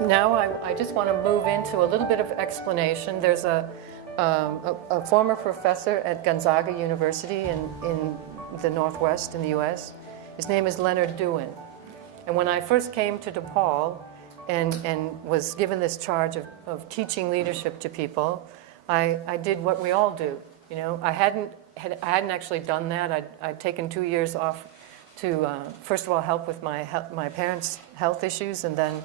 Now I just want to move into a little bit of explanation. There's a former professor at Gonzaga University in the Northwest in the US. His name is Leonard Dewin. And when I first came to DePaul and was given this charge of teaching leadership to people, I did what we all do. You know, I hadn't actually done that. I'd taken 2 years off to, first of all, help with my parents' health issues, and then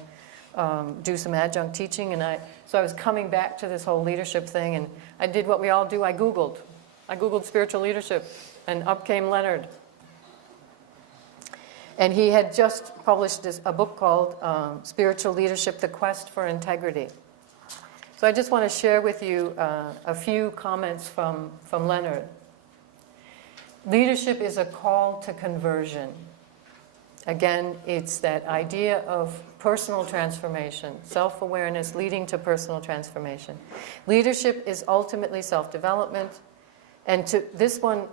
do some adjunct teaching. And so I was coming back to this whole leadership thing, and I did what we all do. I Googled spiritual leadership, and up came Leonard. And he had just published a book called Spiritual Leadership, The Quest for Integrity. So I just want to share with you a few comments from Leonard. Leadership is a call to conversion. Again, it's that idea of personal transformation, self-awareness leading to personal transformation. Leadership is ultimately self-development. And to this one,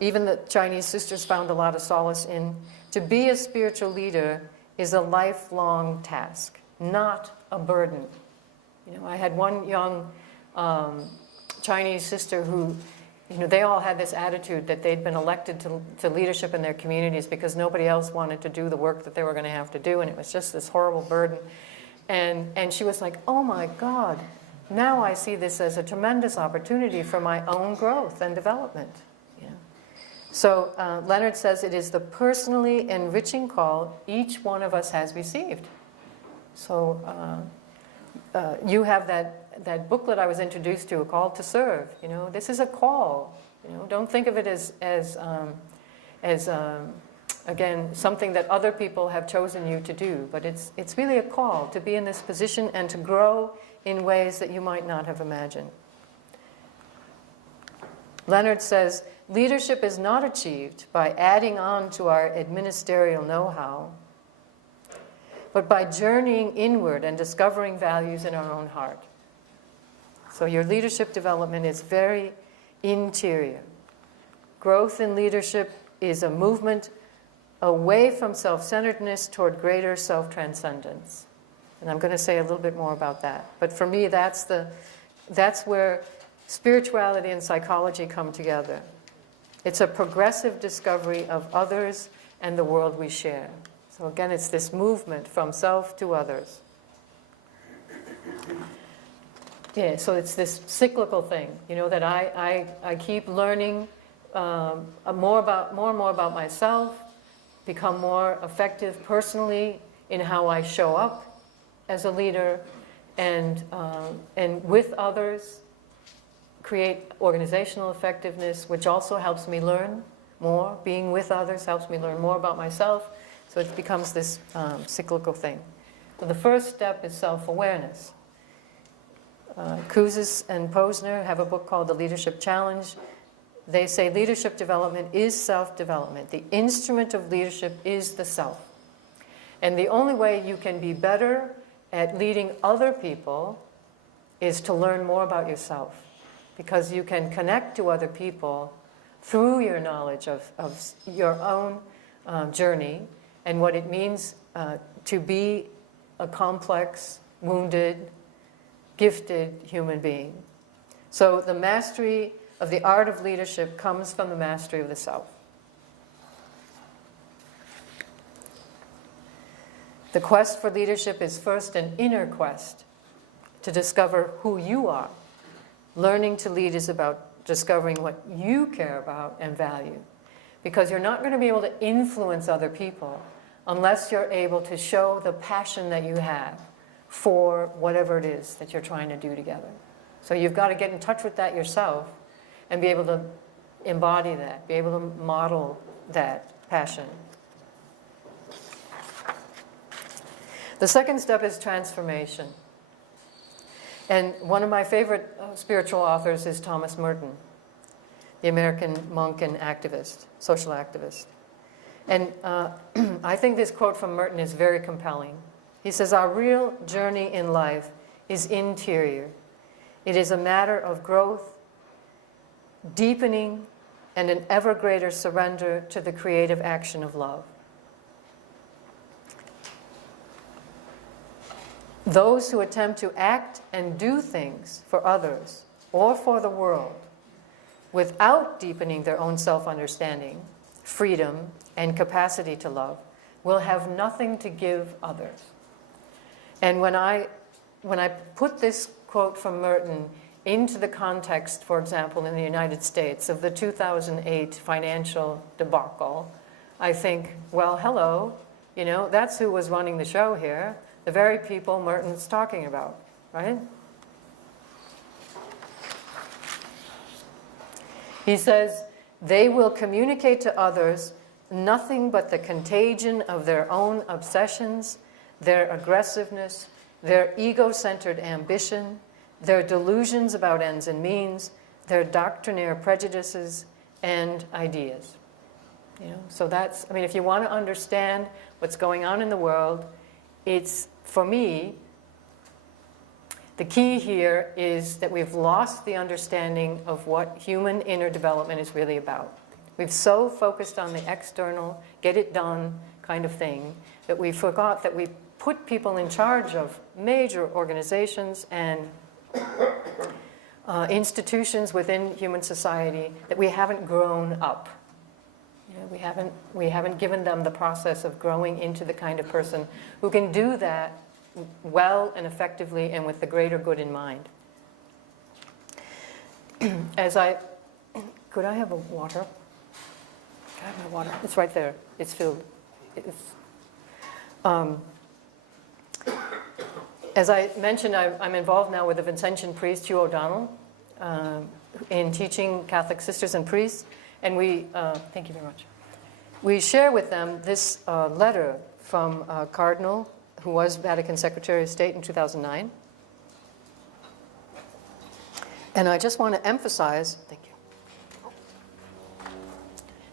even the Chinese sisters found a lot of solace in. To be a spiritual leader is a lifelong task, not a burden. You know, I had one young Chinese sister who, you know, they all had this attitude that they'd been elected to leadership in their communities because nobody else wanted to do the work that they were going to have to do, and it was just this horrible burden. And she was like, oh my God, now I see this as a tremendous opportunity for my own growth and development. You know? So Leonard says it is the personally enriching call each one of us has received. So you have that booklet I was introduced to, A Call to Serve. You know, this is a call. You know, don't think of it as again, something that other people have chosen you to do, but it's really a call to be in this position and to grow in ways that you might not have imagined. Leonard says, leadership is not achieved by adding on to our administrative know-how, but by journeying inward and discovering values in our own heart. So your leadership development is very interior. Growth in leadership is a movement away from self-centeredness toward greater self-transcendence. And I'm going to say a little bit more about that. But for me, that's where spirituality and psychology come together. It's a progressive discovery of others and the world we share. So again, it's this movement from self to others. Yeah, so it's this cyclical thing, you know, that I keep learning more and more about myself, become more effective personally in how I show up as a leader, and with others, create organizational effectiveness, which also helps me learn more. Being with others helps me learn more about myself. So it becomes this cyclical thing. So the first step is self-awareness. Kouzes and Posner have a book called The Leadership Challenge. They say leadership development is self-development. The instrument of leadership is the self. And the only way you can be better at leading other people is to learn more about yourself, because you can connect to other people through your knowledge of your own journey and what it means to be a complex, wounded, gifted human being. So the mastery of the art of leadership comes from the mastery of the self. The quest for leadership is first an inner quest to discover who you are. Learning to lead is about discovering what you care about and value, because you're not going to be able to influence other people unless you're able to show the passion that you have for whatever it is that you're trying to do together. So you've got to get in touch with that yourself and be able to embody that, be able to model that passion. The second step is transformation. And one of my favorite spiritual authors is Thomas Merton, the American monk and activist, social activist. And I think this quote from Merton is very compelling. He says, our real journey in life is interior. It is a matter of growth, deepening, and an ever greater surrender to the creative action of love. Those who attempt to act and do things for others or for the world without deepening their own self-understanding, freedom, and capacity to love will have nothing to give others. And when I put this quote from Merton into the context, for example, in the United States of the 2008 financial debacle, I think, well, hello, you know, that's who was running the show here, the very people Merton's talking about, right? He says, they will communicate to others nothing but the contagion of their own obsessions, their aggressiveness, their ego-centered ambition, their delusions about ends and means, their doctrinaire prejudices and ideas. You know, so that's, I mean, if you want to understand what's going on in the world, it's, for me, the key here is that we've lost the understanding of what human inner development is really about. We've so focused on the external, get it done kind of thing, that we forgot that we put people in charge of major organizations and institutions within human society, that we haven't grown up. You know, we haven't given them the process of growing into the kind of person who can do that well and effectively and with the greater good in mind. Could I have a water? Can I have my water? It's right there. It's filled. As I mentioned, I'm involved now with the Vincentian priest, Hugh O'Donnell, in teaching Catholic sisters and priests. And we, thank you very much. We share with them this letter from a cardinal who was Vatican Secretary of State in 2009. And I just want to emphasize, thank you,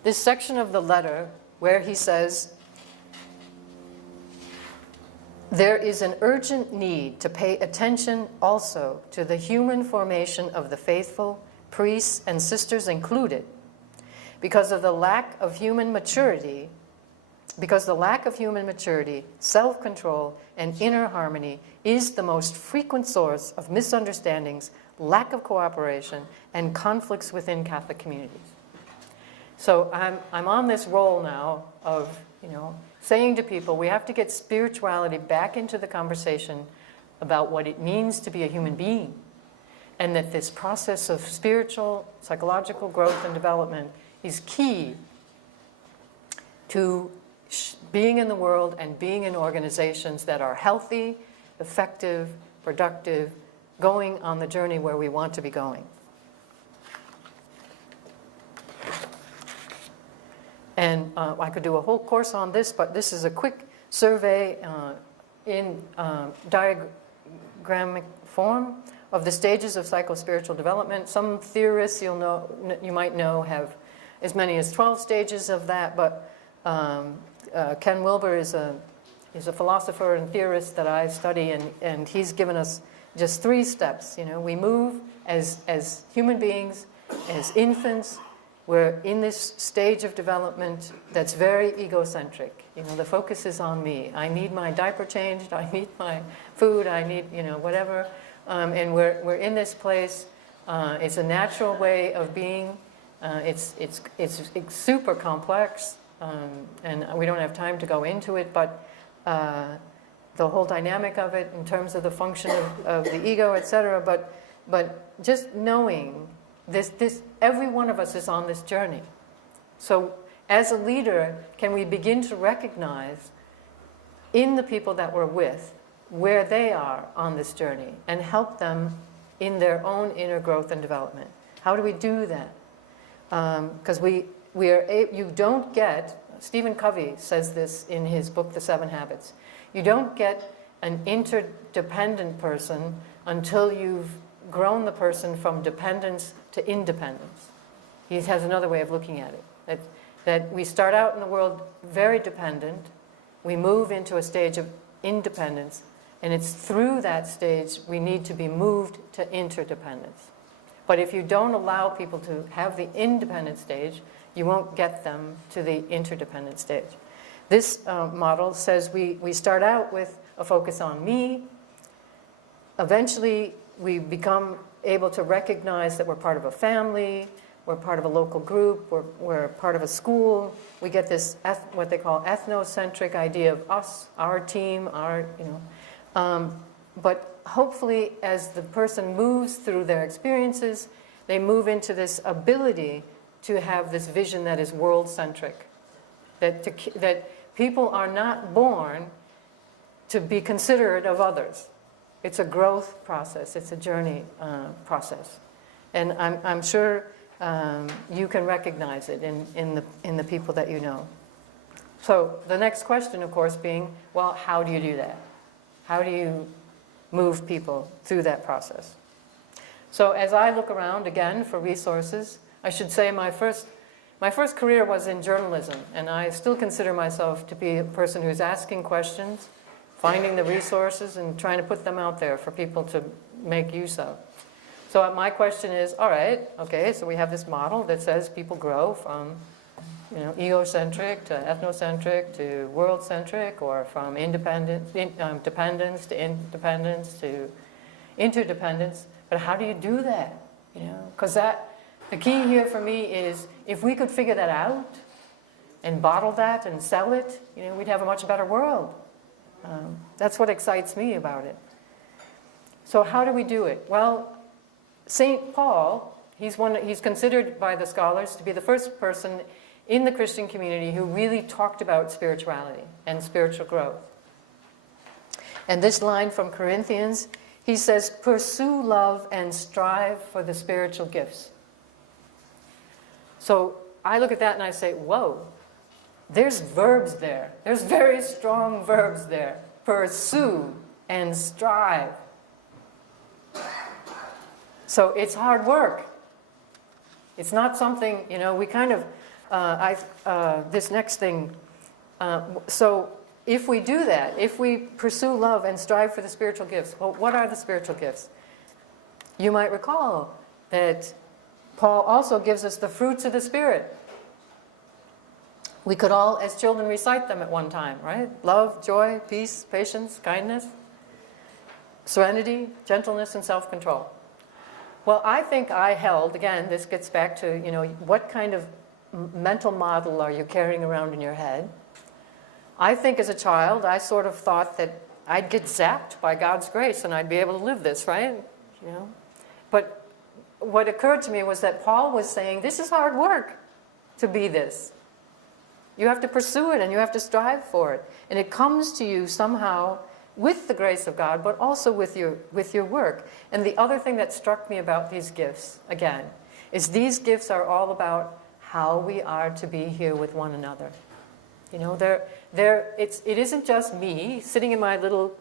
this section of the letter where he says, there is an urgent need to pay attention also to the human formation of the faithful, priests and sisters included, because the lack of human maturity, self-control, and inner harmony is the most frequent source of misunderstandings, lack of cooperation, and conflicts within Catholic communities. So I'm on this role now of, you know, saying to people, we have to get spirituality back into the conversation about what it means to be a human being, and that this process of spiritual, psychological growth and development is key to being in the world and being in organizations that are healthy, effective, productive, going on the journey where we want to be going. And I could do a whole course on this, but this is a quick survey in diagrammic form of the stages of psycho-spiritual development. Some theorists you might know have as many as 12 stages of that, but Ken Wilber is a philosopher and theorist that I study, and he's given us just 3 steps. You know, we move as human beings, as infants. We're in this stage of development that's very egocentric. You know, the focus is on me. I need my diaper changed. I need my food. I need, you know, whatever. And we're in this place. It's a natural way of being. It's super complex, and we don't have time to go into it. But the whole dynamic of it, in terms of the function of the ego, etc. But just knowing. Every one of us is on this journey. So as a leader, can we begin to recognize in the people that we're with where they are on this journey and help them in their own inner growth and development? How do we do that? Because you don't get, Stephen Covey says this in his book, The 7 Habits, you don't get an interdependent person until you've grown the person from dependence to independence. He has another way of looking at it. That we start out in the world very dependent, we move into a stage of independence, and it's through that stage we need to be moved to interdependence. But if you don't allow people to have the independent stage, you won't get them to the interdependent stage. This model says we start out with a focus on me, eventually we become able to recognize that we're part of a family, we're part of a local group, we're part of a school. We get this, what they call ethnocentric idea of us, our team, our, but hopefully as the person moves through their experiences, they move into this ability to have this vision that is world-centric. That people are not born to be considerate of others. It's a growth process. It's a journey process. And I'm sure you can recognize it in the people that you know. So the next question, of course, being, well, how do you do that? How do you move people through that process? So as I look around, again, for resources, I should say my first career was in journalism, and I still consider myself to be a person who's asking questions, finding the resources, and trying to put them out there for people to make use of. So my question is, all right, okay, so we have this model that says people grow from egocentric to ethnocentric to world-centric, or from dependence to independence to interdependence. But how do you do that? Because the key here for me is if we could figure that out and bottle that and sell it, we'd have a much better world. That's what excites me about it. So how do we do it? Well, St. Paul, he's considered by the scholars to be the first person in the Christian community who really talked about spirituality and spiritual growth. And this line from Corinthians, he says, pursue love and strive for the spiritual gifts. So I look at that and I say, whoa, there's verbs there. There's very strong verbs there. Pursue and strive. So it's hard work. It's not something, we kind of, this next thing, so if we do that, if we pursue love and strive for the spiritual gifts, well, what are the spiritual gifts? You might recall that Paul also gives us the fruits of the Spirit. We could all, as children, recite them at one time, right? Love, joy, peace, patience, kindness, serenity, gentleness, and self-control. Well, I think I held, again, this gets back to, what kind of mental model are you carrying around in your head? I think as a child, I sort of thought that I'd get zapped by God's grace and I'd be able to live this, right? But what occurred to me was that Paul was saying, this is hard work to be this. You have to pursue it and you have to strive for it. And it comes to you somehow with the grace of God, but also with your work. And the other thing that struck me about these gifts, again, is these gifts are all about how we are to be here with one another. It isn't just me sitting in my little,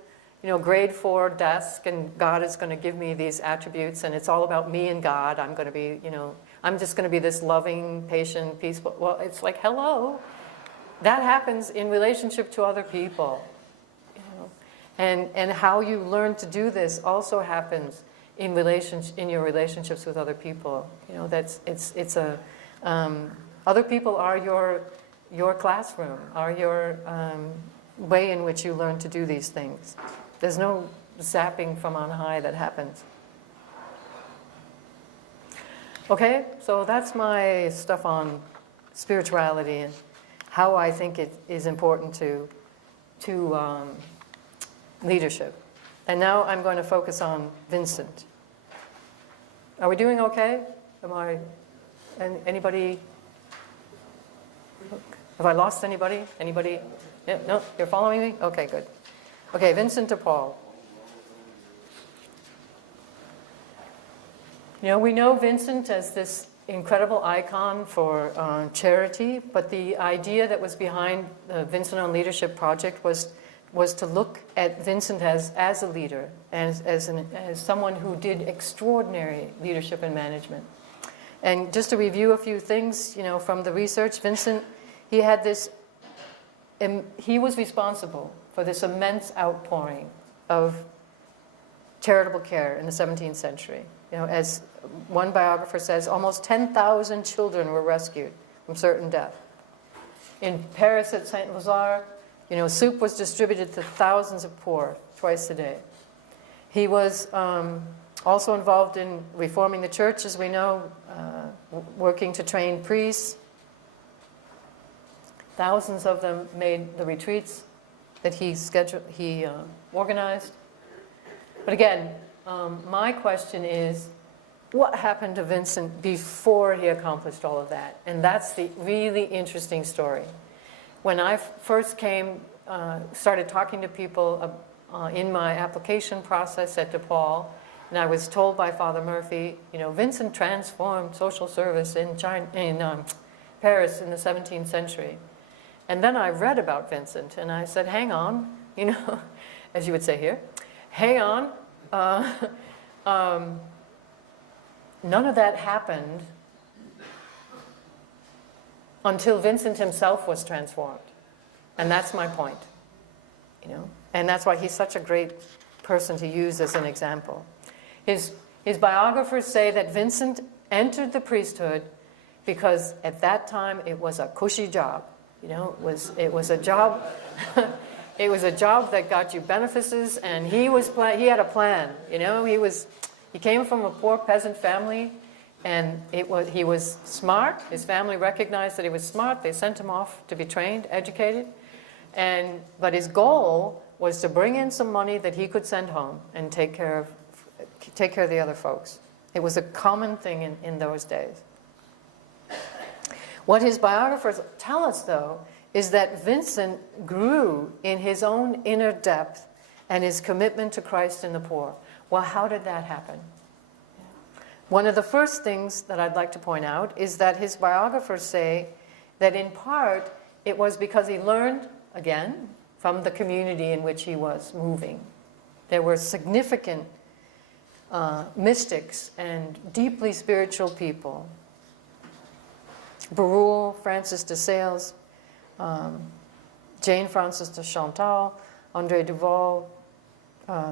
grade 4 desk and God is going to give me these attributes and it's all about me and God. I'm going to be, I'm just going to be this loving, patient, peaceful. Well, it's like, hello. That happens in relationship to other people. And how you learn to do this also happens in your relationships with other people. Other people are your classroom, are your way in which you learn to do these things. There's no zapping from on high that happens. Okay, so that's my stuff on spirituality and how I think it is important to leadership. And now I'm going to focus on Vincent. Are we doing okay? Anybody? Have I lost anybody? Anybody? Yeah, no, you're following me? Okay, good. Okay, Vincent de Paul. We know Vincent as this incredible icon for charity, but the idea that was behind the Vincent on Leadership project was to look at Vincent as a leader, as someone who did extraordinary leadership and management. And just to review a few things, from the research, Vincent, he was responsible for this immense outpouring of charitable care in the 17th century. As one biographer says, almost 10,000 children were rescued from certain death. In Paris at Saint-Lazare, soup was distributed to thousands of poor twice a day. He was also involved in reforming the church, as we know, working to train priests. Thousands of them made the retreats that he organized. But again, my question is, what happened to Vincent before he accomplished all of that? And that's the really interesting story. When I first started talking to people in my application process at De Paul, and I was told by Father Murphy, Vincent transformed social service in Paris in the 17th century. And then I read about Vincent, and I said, hang on, as you would say here, hang on. None of that happened until Vincent himself was transformed. And that's my point, And that's why he's such a great person to use as an example. His biographers say that Vincent entered the priesthood because at that time it was a cushy job. It was a job. It was a job that got you benefices, and he had a plan. He came from a poor peasant family, and he was smart. His family recognized that he was smart. They sent him off to be trained, educated, but his goal was to bring in some money that he could send home and take care of the other folks. It was a common thing in those days. What his biographers tell us, though, is that Vincent grew in his own inner depth and his commitment to Christ and the poor. Well, how did that happen? One of the first things that I'd like to point out is that his biographers say that in part it was because he learned, again, from the community in which he was moving. There were significant mystics and deeply spiritual people. Berulle, Francis de Sales, Jane Frances de Chantal, André Duval,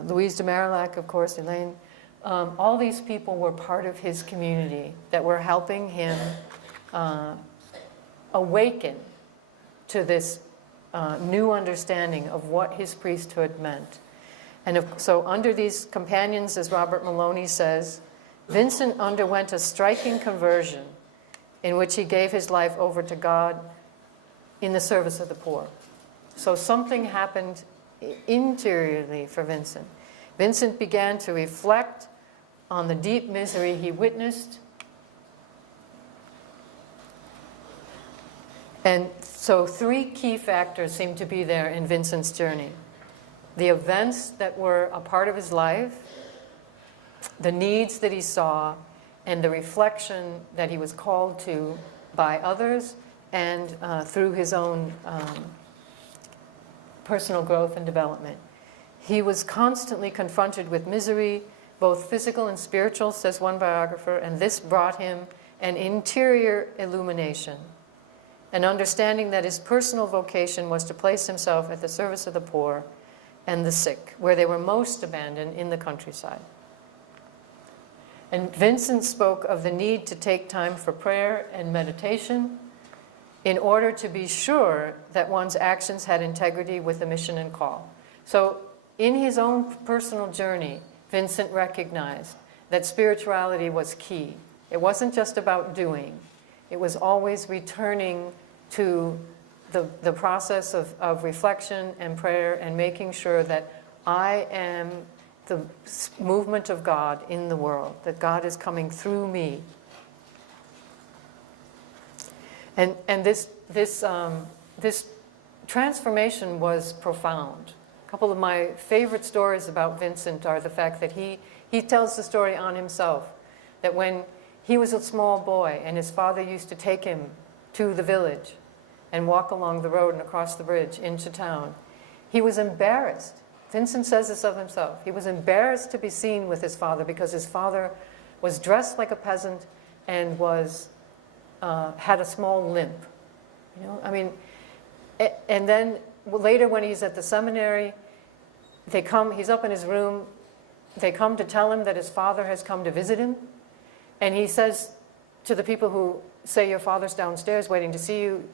Louise de Marillac, of course, Elaine. All these people were part of his community that were helping him awaken to this new understanding of what his priesthood meant. And so under these companions, as Robert Maloney says, Vincent underwent a striking conversion in which he gave his life over to God in the service of the poor. So something happened interiorly for Vincent. Vincent began to reflect on the deep misery he witnessed. And so 3 key factors seem to be there in Vincent's journey. The events that were a part of his life, the needs that he saw, and the reflection that he was called to by others and through his own personal growth and development. He was constantly confronted with misery, both physical and spiritual, says one biographer, and this brought him an interior illumination, an understanding that his personal vocation was to place himself at the service of the poor and the sick, where they were most abandoned in the countryside. And Vincent spoke of the need to take time for prayer and meditation in order to be sure that one's actions had integrity with the mission and call. So in his own personal journey, Vincent recognized that spirituality was key. It wasn't just about doing. It was always returning to the process of reflection and prayer and making sure that I am the movement of God in the world, that God is coming through me. And this transformation was profound. A couple of my favorite stories about Vincent are the fact that he tells the story on himself, that when he was a small boy and his father used to take him to the village and walk along the road and across the bridge into town, he was embarrassed. Vincent says this of himself. He was embarrassed to be seen with his father because his father was dressed like a peasant and had a small limp. And then later when he's at the seminary, he's up in his room, they come to tell him that his father has come to visit him, and he says to the people who say, your father's downstairs waiting to see you,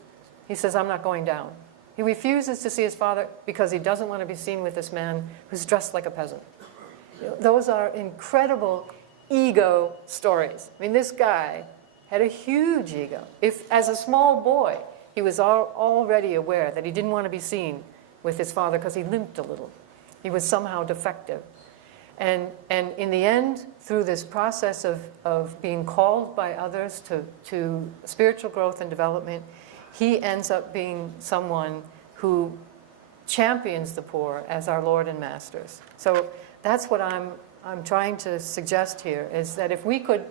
he says, I'm not going down. He refuses to see his father because he doesn't want to be seen with this man who's dressed like a peasant. Those are incredible ego stories. I mean, this guy had a huge ego. If, as a small boy, he was already aware that he didn't want to be seen with his father because he limped a little. He was somehow defective. And in the end, through this process of being called by others to spiritual growth and development, he ends up being someone who champions the poor as our Lord and Masters. So that's what I'm trying to suggest here, is that if we could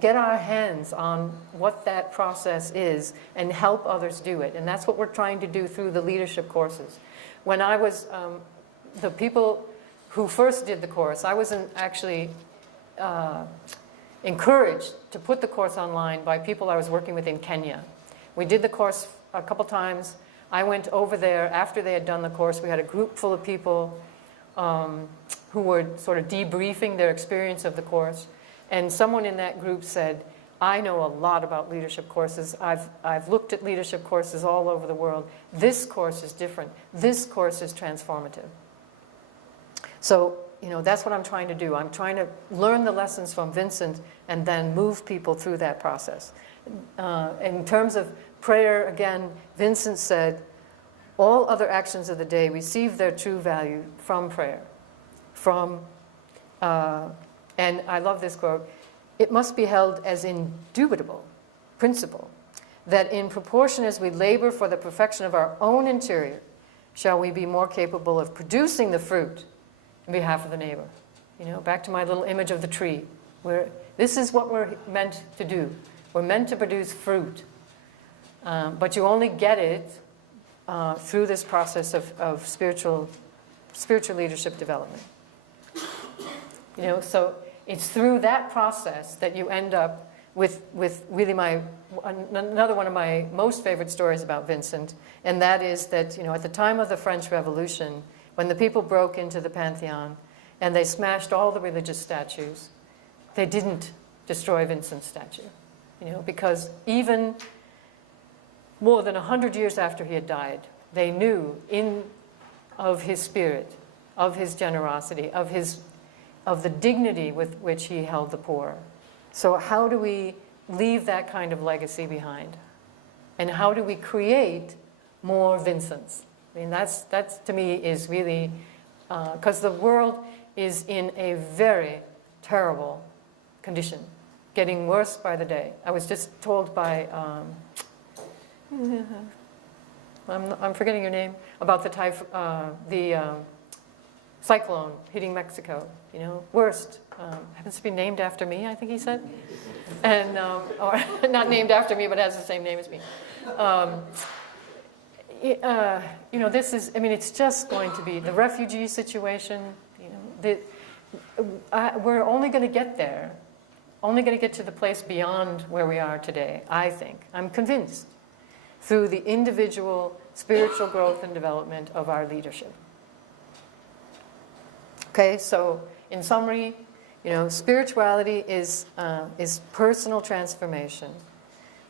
get our hands on what that process is and help others do it, and that's what we're trying to do through the leadership courses. When I was, the people who first did the course, I was actually encouraged to put the course online by people I was working with in Kenya. We did the course a couple times. I went over there after they had done the course. We had a group full of people who were sort of debriefing their experience of the course. And someone in that group said, I know a lot about leadership courses. I've looked at leadership courses all over the world. This course is different. This course is transformative. So, that's what I'm trying to do. I'm trying to learn the lessons from Vincent and then move people through that process. In terms of prayer, again, Vincent said, all other actions of the day receive their true value from prayer. And I love this quote, it must be held as indubitable principle that in proportion as we labor for the perfection of our own interior, shall we be more capable of producing the fruit on behalf of the neighbor. Back to my little image of the tree. This is what we're meant to do. We're meant to produce fruit. But you only get it through this process of spiritual leadership development. So it's through that process that you end up with really another one of my most favorite stories about Vincent, and that is that, at the time of the French Revolution, when the people broke into the Pantheon and they smashed all the religious statues, they didn't destroy Vincent's statue, because even more than 100 years after he had died, they knew of his spirit, of his generosity, of the dignity with which he held the poor. So how do we leave that kind of legacy behind? And how do we create more Vincents? I mean, that's to me is really, because the world is in a very terrible condition, getting worse by the day. I was just told by, I'm forgetting your name, about the cyclone hitting Mexico. Worst. Happens to be named after me, I think he said. And, or not named after me, but has the same name as me. This is, it's just going to be the refugee situation. We're only going to get there, only going to get to the place beyond where we are today, I think. I'm convinced, through the individual spiritual growth and development of our leadership. Okay, so in summary, spirituality is personal transformation.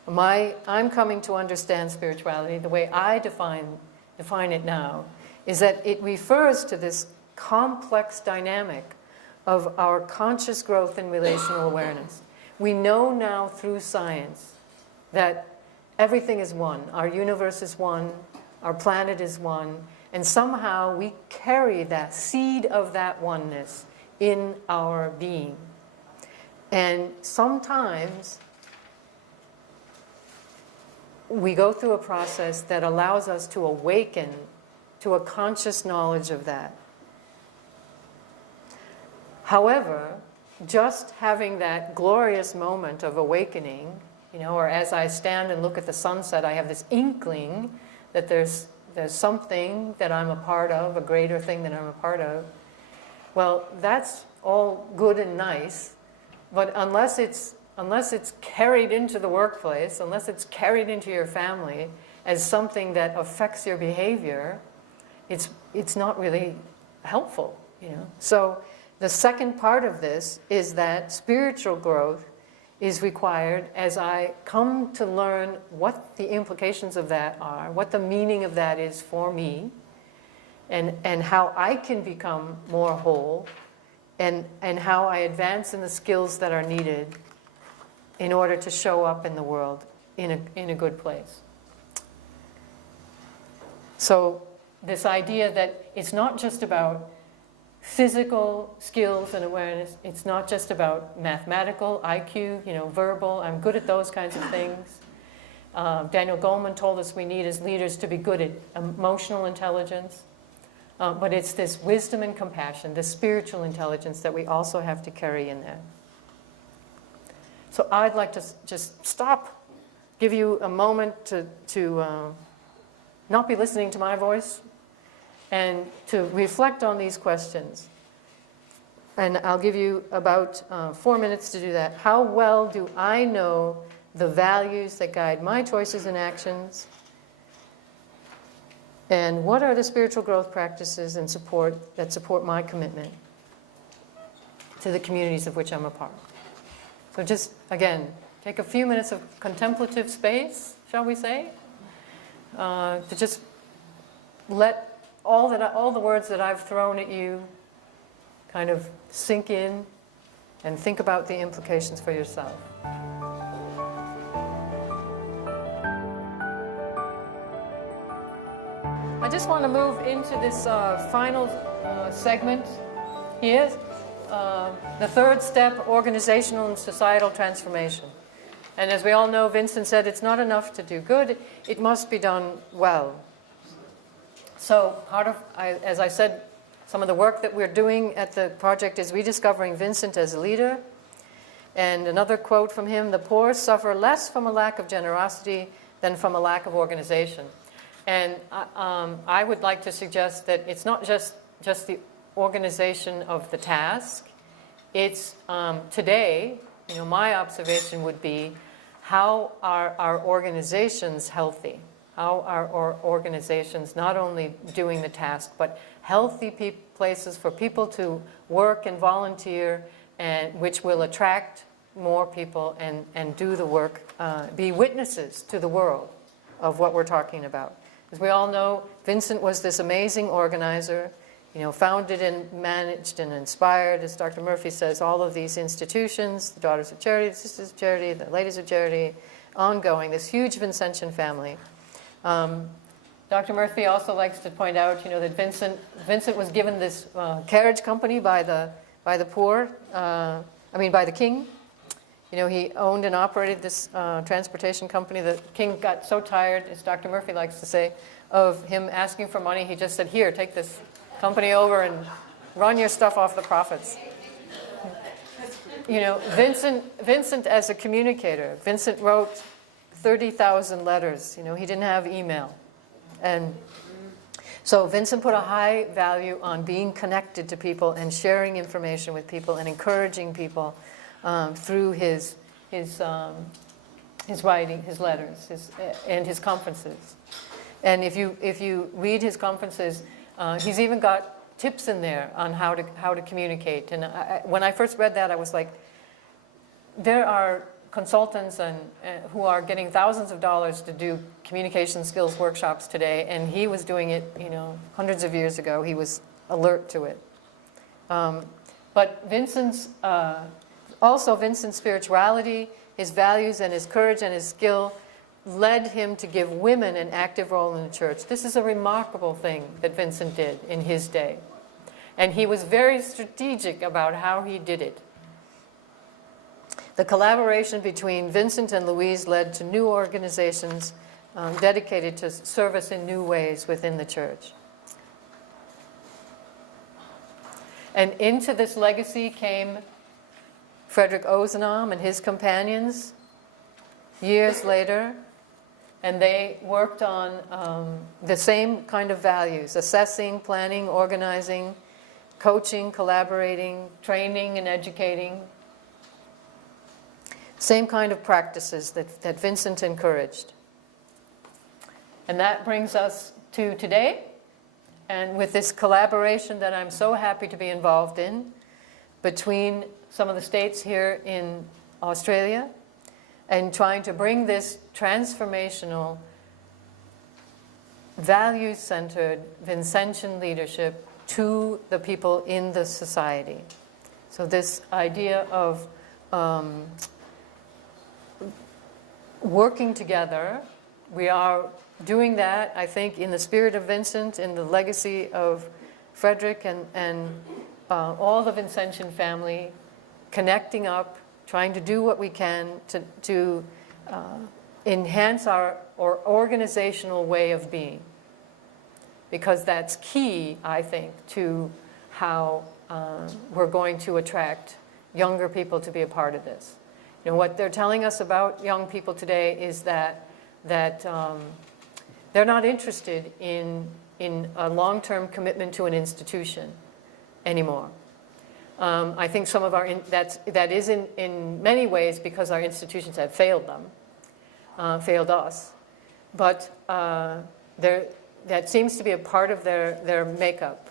I'm coming to understand spirituality, the way I define it now, is that it refers to this complex dynamic of our conscious growth in relational awareness. We know now through science that everything is one. Our universe is one. Our planet is one. And somehow we carry that seed of that oneness in our being. And sometimes we go through a process that allows us to awaken to a conscious knowledge of that. However, just having that glorious moment of awakening, or as I stand and look at the sunset, I have this inkling that there's something that I'm a part of, a greater thing that I'm a part of. Well, that's all good and nice, but unless it's carried into the workplace, unless it's carried into your family as something that affects your behavior, it's not really helpful, So the second part of this is that spiritual growth is required as I come to learn what the implications of that are, what the meaning of that is for me, and how I can become more whole, and how I advance in the skills that are needed in order to show up in the world in a good place. So this idea that it's not just about physical skills and awareness, it's not just about mathematical, IQ, verbal, I'm good at those kinds of things. Daniel Goleman told us we need as leaders to be good at emotional intelligence. But it's this wisdom and compassion, this spiritual intelligence that we also have to carry in there. So I'd like to just stop, give you a moment to not be listening to my voice and to reflect on these questions. And I'll give you about 4 minutes to do that. How well do I know the values that guide my choices and actions? And what are the spiritual growth practices and that support my commitment to the communities of which I'm a part? So just, again, take a few minutes of contemplative space, shall we say, to just let all the words that I've thrown at you kind of sink in and think about the implications for yourself. I just want to move into this final segment here, the third step, organizational and societal transformation. And as we all know, Vincent said it's not enough to do good, it must be done well. So part of, as I said, some of the work that we're doing at the project is rediscovering Vincent as a leader. And another quote from him, "The poor suffer less from a lack of generosity than from a lack of organization." And I would like to suggest that it's not just the organization of the task. It's today, my observation would be, how are our organizations healthy? How are our organizations not only doing the task, but healthy places for people to work and volunteer, and which will attract more people and do the work, be witnesses to the world of what we're talking about. As we all know, Vincent was this amazing organizer, founded and managed and inspired, as Dr. Murphy says, all of these institutions, the Daughters of Charity, the Sisters of Charity, the Ladies of Charity, ongoing, this huge Vincentian family. Dr. Murphy also likes to point out, that Vincent was given this carriage company by the poor, by the king. He owned and operated this transportation company. The king got so tired, as Dr. Murphy likes to say, of him asking for money, he just said, "Here, take this company over and run your stuff off the profits." Vincent as a communicator, Vincent wrote 30,000 letters. He didn't have email. And so Vincent put a high value on being connected to people and sharing information with people and encouraging people through his writing, his letters, and his conferences. And if you read his conferences, he's even got tips in there on how to communicate. And when I first read that, I was like, there are consultants who are getting thousands of dollars to do communication skills workshops today, and he was doing it, hundreds of years ago. He was alert to it. But Vincent's spirituality, his values, and his courage and his skill led him to give women an active role in the church. This is a remarkable thing that Vincent did in his day. And he was very strategic about how he did it. The collaboration between Vincent and Louise led to new organizations dedicated to service in new ways within the church. And into this legacy came Frederick Ozanam and his companions years later, and they worked on the same kind of values: assessing, planning, organizing, coaching, collaborating, training, and educating. Same kind of practices that Vincent encouraged. And that brings us to today, and with this collaboration that I'm so happy to be involved in between some of the states here in Australia, and trying to bring this transformational values-centered Vincentian leadership to the people in the society. So this idea of working together, we are doing that, I think, in the spirit of Vincent, in the legacy of Frederick and all the Vincentian family, connecting up, trying to do what we can to enhance our organizational way of being. Because that's key, I think, to how we're going to attract younger people to be a part of this. You know, what they're telling us about young people today is that they're not interested in a long-term commitment to an institution anymore. I think some of that is in many ways because our institutions have failed them, failed us. But that seems to be a part of their makeup.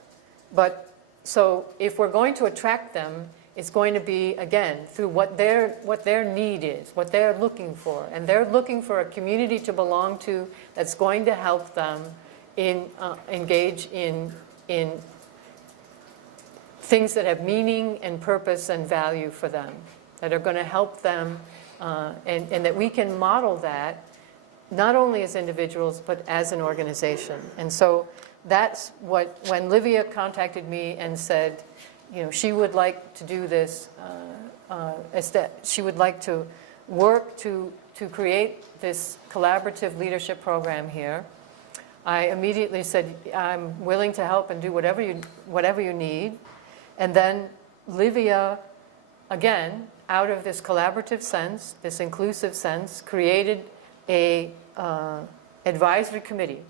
But so if we're going to attract them, it's going to be, again, through what their need is, what they're looking for. And they're looking for a community to belong to that's going to help them engage in things that have meaning and purpose and value for them, that are going to help them, and that we can model that not only as individuals, but as an organization. And so that's what, when Livia contacted me and said, you know, she would like to do this, she would like to work to create this collaborative leadership program here, I immediately said, I'm willing to help and do whatever you need. And then Livia, again, out of this collaborative sense, this inclusive sense, created a advisory committee.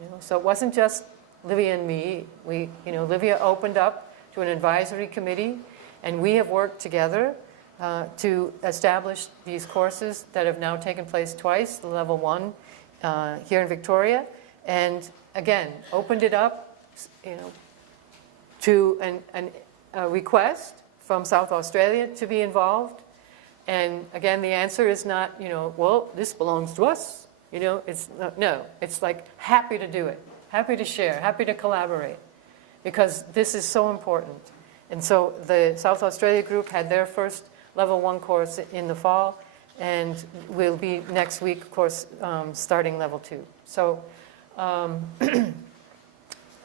You know, so it wasn't just Livia and me. Livia opened up to an advisory committee, and we have worked together to establish these courses that have now taken place twice, the level 1 here in Victoria, and again opened it up, you know, to a request from South Australia to be involved. And again, the answer is not, you know, well, this belongs to us. You know, it's no, it's like happy to do it, happy to share, happy to collaborate, because this is so important. And so the South Australia group had their first level 1 course in the fall, and will be next week, of course, starting level 2. So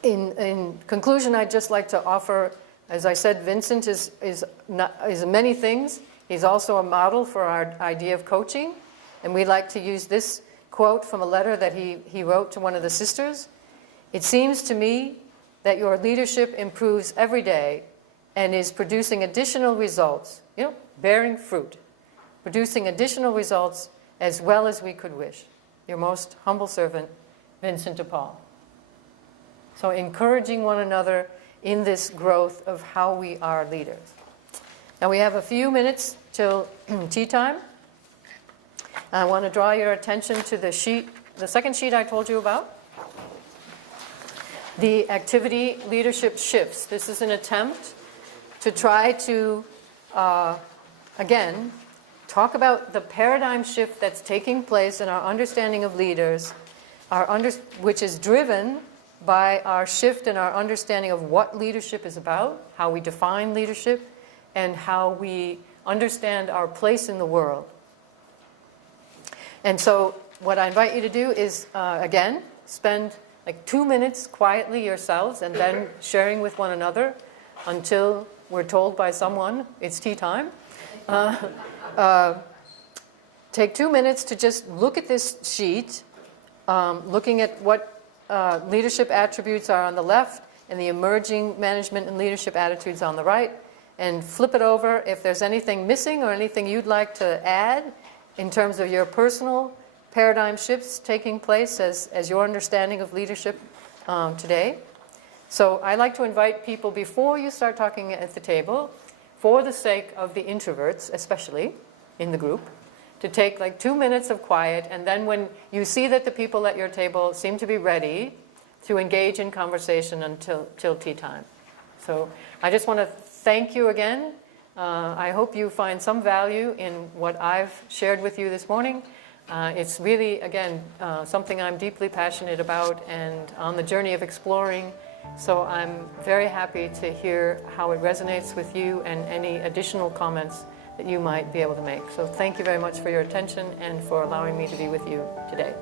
in conclusion, I'd just like to offer, as I said, Vincent is many things. He's also a model for our idea of coaching, and we like to use this quote from a letter that he wrote to one of the sisters. It seems to me that your leadership improves every day and is producing additional results, you know, bearing fruit, producing additional results as well as we could wish. Your most humble servant, Vincent de Paul. So encouraging one another in this growth of how we are leaders. Now we have a few minutes till tea time. I want to draw your attention to the sheet, the second sheet I told you about. The activity leadership shifts. This is an attempt to try to, again, talk about the paradigm shift that's taking place in our understanding of leaders, which is driven by our shift in our understanding of what leadership is about, how we define leadership, and how we understand our place in the world. And so what I invite you to do is, again, spend like 2 minutes quietly yourselves and then sharing with one another until we're told by someone it's tea time. Take 2 minutes to just look at this sheet, looking at what leadership attributes are on the left and the emerging management and leadership attitudes on the right, and flip it over if there's anything missing or anything you'd like to add in terms of your personal paradigm shifts taking place as your understanding of leadership today. So I like to invite people, before you start talking at the table, for the sake of the introverts especially in the group, to take like 2 minutes of quiet, and then when you see that the people at your table seem to be ready, to engage in conversation until tea time. So I just want to thank you again. I hope you find some value in what I've shared with you this morning. It's really, again, something I'm deeply passionate about and on the journey of exploring. So I'm very happy to hear how it resonates with you and any additional comments that you might be able to make. So thank you very much for your attention and for allowing me to be with you today.